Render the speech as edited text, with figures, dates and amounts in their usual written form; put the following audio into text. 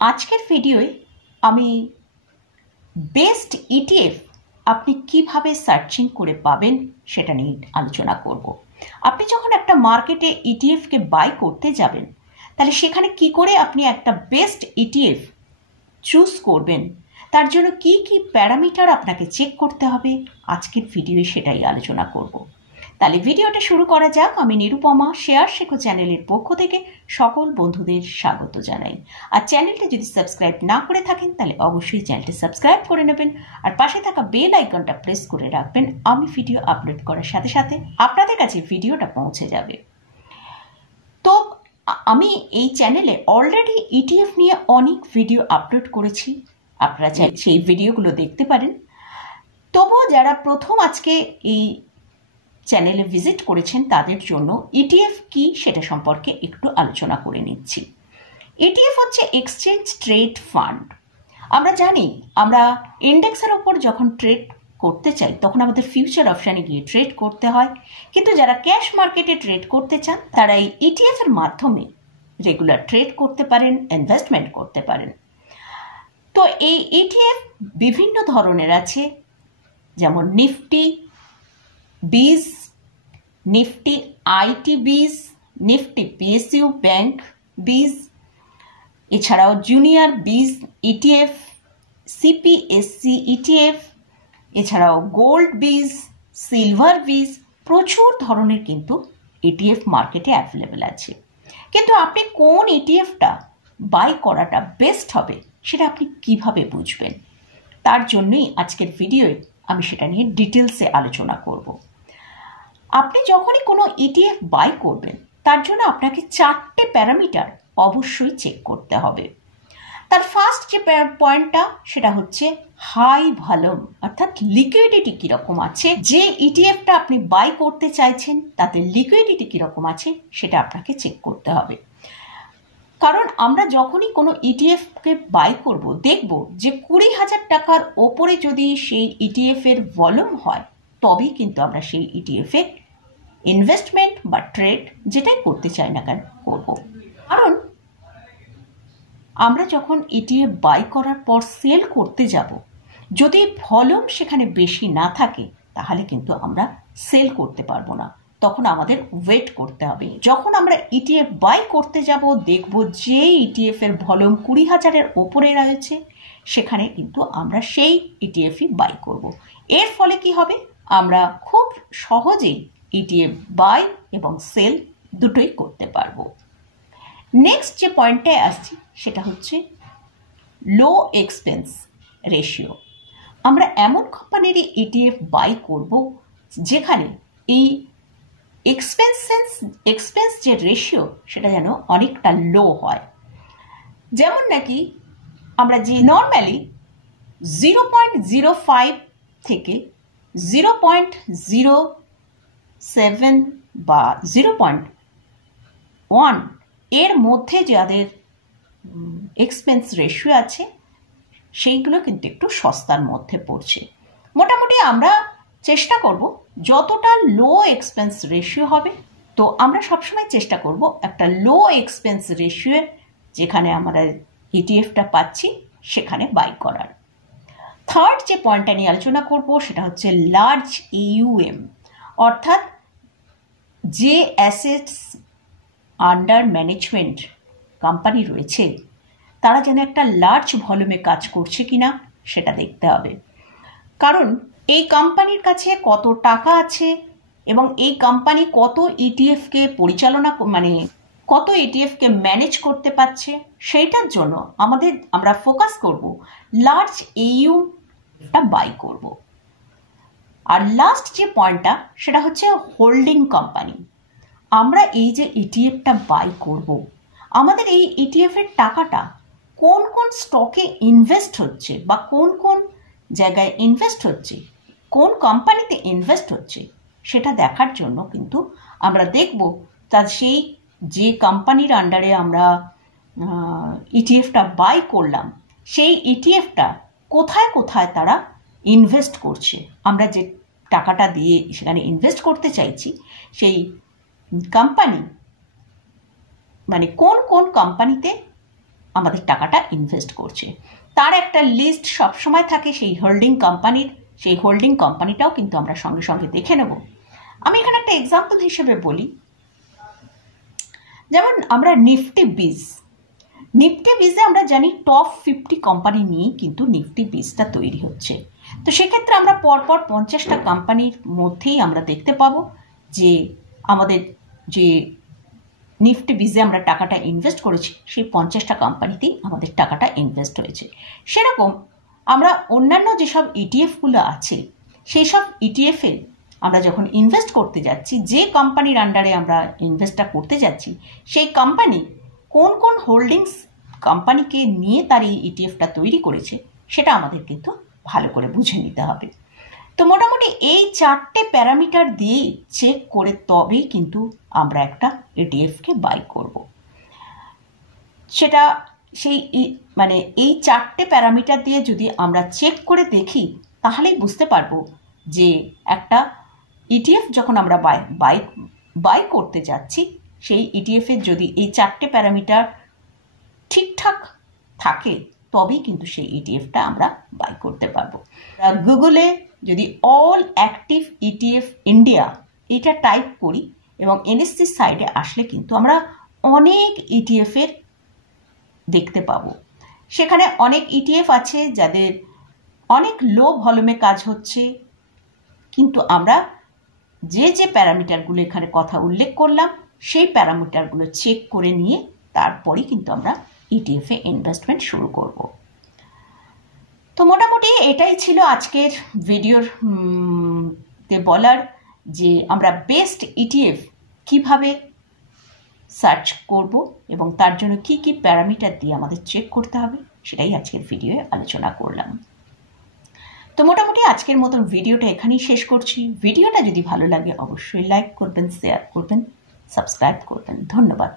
আজকের ভিডিওয় আমি best ETF আপনি কিভাবে সার্চিং করে পাবেন সেটা নিয়ে আলোচনা করব। আপনি যখন একটা মার্কেটে ইটিএফকে বাই করতে যাবেন, তাহলে সেখানে কি করে আপনি একটা বেস্ট ইটিএফ চুজ করবেন, তার জন্য কি কি প্যারামিটার আপনাকে চেক করতে হবে, আজকের ভিডিওয়ে সেটাই আলোচনা করব। তাহলে ভিডিওটা শুরু করা যাক। আমি নিরুপমা, শেয়ার শেখো চ্যানেলের পক্ষ থেকে সকল বন্ধুদের স্বাগত জানাই। আর চ্যানেলটা যদি সাবস্ক্রাইব না করে থাকেন তাহলে অবশ্যই চ্যানেলটি সাবস্ক্রাইব করে নেবেন, আর পাশে থাকা বেল আইকনটা প্রেস করে রাখবেন। আমি ভিডিও আপলোড করার সাথে সাথে আপনাদের কাছে ভিডিওটা পৌঁছে যাবে। তো আমি এই চ্যানেলে অলরেডি ইটিএফ নিয়ে অনেক ভিডিও আপলোড করেছি, আপনারা চাই সেই ভিডিওগুলো দেখতে পারেন। তবুও যারা প্রথম আজকে এই চ্যানেলে ভিজিট করেছেন তাদের জন্য ইটিএফ কি সেটা সম্পর্কে একটু আলোচনা করে নিচ্ছি। ইটিএফ হচ্ছে এক্সচেঞ্জ ট্রেড ফান্ড। আমরা জানি আমরা ইন্ডেক্সের ওপর যখন ট্রেড করতে চাই তখন আমাদের ফিউচার অপশানে গিয়ে ট্রেড করতে হয়, কিন্তু যারা ক্যাশ মার্কেটে ট্রেড করতে চান তারা এই ইটিএফ এর মাধ্যমে রেগুলার ট্রেড করতে পারেন, ইনভেস্টমেন্ট করতে পারেন। তো এই ইটিএফ বিভিন্ন ধরনের আছে, যেমন নিফটি বিজ, নিফটি আইটি বিজ, নিফটি পিএসইউ ব্যাংক বিজ, এছাড়াও জুনিয়র বিজ ইটিএফ, সিপিএসসি ইটিএফ, এছাড়াও গোল্ড বিজ, সিলভার বিজ, প্রচুর ধরনের কিন্তু ইটিএফ মার্কেটে অ্যাভেলেবেল আছে। কিন্তু আপনি কোন ইটিএফটা বাই করাটা বেস্ট হবে সেটা আপনি কিভাবে বুঝবেন, তার জন্যই আজকের ভিডিওয়ে আমি সেটা নিয়ে ডিটেলসে আলোচনা করব। আপনি যখনই কোনো ইটিএফ বাই করবেন তার জন্য আপনাকে 4টে প্যারামিটার অবশ্যই চেক করতে হবে। তার ফার্স্ট যে পয়েন্টটা সেটা হচ্ছে হাই ভলিউম, অর্থাৎ লিকুইডিটি কীরকম আছে। যে ইটিএফটা আপনি বাই করতে চাইছেন তাতে লিকুইডিটি কীরকম আছে সেটা আপনাকে চেক করতে হবে। কারণ আমরা যখনই কোনো ইটিএফকে বাই করব দেখব যে 20,000 টাকার ওপরে যদি সেই ইটিএফ এর ভলিউম হয় তবেই কিন্তু আমরা সেই ইটিএফ এ ইনভেস্টমেন্ট বা ট্রেড যেটাই করতে চাই না কেন করব। কারণ আমরা যখন ইটিএফ বাই করার পর সেল করতে যাব, যদি ভলিউম সেখানে বেশি না থাকে তাহলে কিন্তু আমরা সেল করতে পারবো না, তখন আমাদের ওয়েট করতে হবে। যখন আমরা ইটিএফ বাই করতে যাব দেখব যে ইটিএফ এর ভলিউম 20,000-এর ওপরে রয়েছে, সেখানে কিন্তু আমরা সেই ইটিএফই বাই করব। এর ফলে কি হবে, আমরা খুব সহজেই ইটিএফ বাই এবং সেল দুটোই করতে পারবো। নেক্সট যে পয়েন্টে আসছি সেটা হচ্ছে লো এক্সপেন্স রেশিও। আমরা এমন কোম্পানিরই ইটিএফ বাই করব যেখানে এই এক্সপেন্স যে রেশিও সেটা যেন অনেকটা লো হয়। যেমন নাকি আমরা যে নর্মালি 0.05 থেকে 0.07 বা 0.1 এর মধ্যে যাদের এক্সপেন্স রেশিও আছে সেইগুলো কিন্তু একটু সস্তার মধ্যে পড়ছে। মোটামুটি আমরা চেষ্টা করব যতটা লো এক্সপেন্স রেশিও হবে, তো আমরা সবসময় চেষ্টা করব একটা লো এক্সপেন্স রেশিও যেখানে আমরা ইটিএফটা পাচ্ছি সেখানে বাই করার। থার্ড যে পয়েন্টটা নিয়ে আলোচনা করব সেটা হচ্ছে লার্জ ইউএম, অর্থাৎ যে অ্যাসেটস আন্ডার ম্যানেজমেন্ট কোম্পানি রয়েছে তারা যেন একটা লার্জ ভলিউমে কাজ করছে কিনা সেটা দেখতে হবে। কারণ এই কোম্পানির কাছে কত টাকা আছে এবং এই কোম্পানি কত ইটিএফকে পরিচালনা কত ইটিএফকে ম্যানেজ করতে পারছে সেইটার জন্য আমরা ফোকাস করব লার্জ ইউটা বাই করব। আর লাস্ট যে পয়েন্টটা সেটা হচ্ছে হোল্ডিং কোম্পানি। আমরা এই যে ইটিএফটা বাই করব, আমাদের এই ইটিএফ এর টাকাটা কোন কোন স্টকে ইনভেস্ট হচ্ছে বা কোন কোন জায়গায় ইনভেস্ট হচ্ছে, কোন কোম্পানিতে ইনভেস্ট হচ্ছে সেটা দেখার জন্য কিন্তু আমরা দেখব তার সেই যে কোম্পানির আন্ডারে আমরা ইটিএফটা বাই করলাম সেই ইটিএফটা কোথায় কোথায় তারা ইনভেস্ট করছে। আমরা যে টাকাটা দিয়ে সেখানে ইনভেস্ট করতে চাইছি সেই কোম্পানি কোন কোন কোম্পানিতে আমাদের টাকাটা ইনভেস্ট করছে। তার একটা লিস্ট সবসময় থাকে সেই হোল্ডিং কোম্পানির, সেই হোল্ডিং কোম্পানিটাও কিন্তু আমরা সঙ্গে সঙ্গে দেখে নেব। আমি এখানে একটা এক্সাম্পল হিসেবে বলি, যেমন আমরা নিফটি বিজে আমরা জানি টপ 50 কোম্পানি নিয়েই কিন্তু নিফটি বিজটা তৈরি হচ্ছে। তো সেক্ষেত্রে আমরা পরপর 50টা কোম্পানির মধ্যেই আমরা দেখতে পাবো যে আমাদের যে নিফটি বিজে আমরা টাকাটা ইনভেস্ট করেছি সেই 50টা কোম্পানিতেই আমাদের টাকাটা ইনভেস্ট হয়েছে। সেরকম আমরা অন্যান্য যেসব ইটিএফগুলো আছে সেই সব ইটিএফে আমরা যখন ইনভেস্ট করতে যাচ্ছি, যে কোম্পানির আন্ডারে আমরা ইনভেস্টটা করতে যাচ্ছি সেই কোম্পানি কোন কোন হোল্ডিংস কোম্পানিকে নিয়ে তার এই ইটিএফটা তৈরি করেছে সেটা আমাদের কিন্তু ভালো করে বুঝে নিতে হবে। তো মোটামুটি এই 4টে প্যারামিটার দিয়ে চেক করে তবেই কিন্তু আমরা একটা ইটিএফকে বাই করব। সেটা সেই মানে এই 4টে প্যারামিটার দিয়ে যদি আমরা চেক করে দেখি তাহলেই বুঝতে পারবো যে একটা ইটিএফ যখন আমরা বাই করতে যাচ্ছি সেই ইটিএফের যদি এই 4টে প্যারামিটার ঠিকঠাক থাকে তবেই কিন্তু সেই ইটিএফটা আমরা বাই করতে পারবো। গুগলে যদি অল অ্যাক্টিভ ইটিএফ ইন্ডিয়া এটা টাইপ করি এবং এনএসসি সাইডে আসলে কিন্তু আমরা অনেক ইটিএফের দেখতে পাবো। সেখানে অনেক ইটিএফ আছে যাদের অনেক লো ভলিউমে কাজ হচ্ছে, কিন্তু আমরা যে যে প্যারামিটারগুলো এখানে কথা উল্লেখ করলাম সেই প্যারামিটারগুলো চেক করে নিয়ে তারপরেই কিন্তু আমরা ইটিএফে ইনভেস্টমেন্ট শুরু করব। তো মোটামুটি এটাই ছিল আজকের ভিডিওর বলার, যে আমরা বেস্ট ইটিএফ কিভাবে সার্চ করব এবং তার জন্য কি কি প্যারামিটার দিয়ে আমাদের চেক করতে হবে সেটাই আজকের ভিডিওয়ে আলোচনা করলাম। তো মোটামুটি আজকের মতন ভিডিওটা এখানেই শেষ করছি। ভিডিওটা যদি ভালো লাগে অবশ্যই লাইক করবেন, শেয়ার করবেন, সাবস্ক্রাইব করবেন। ধন্যবাদ।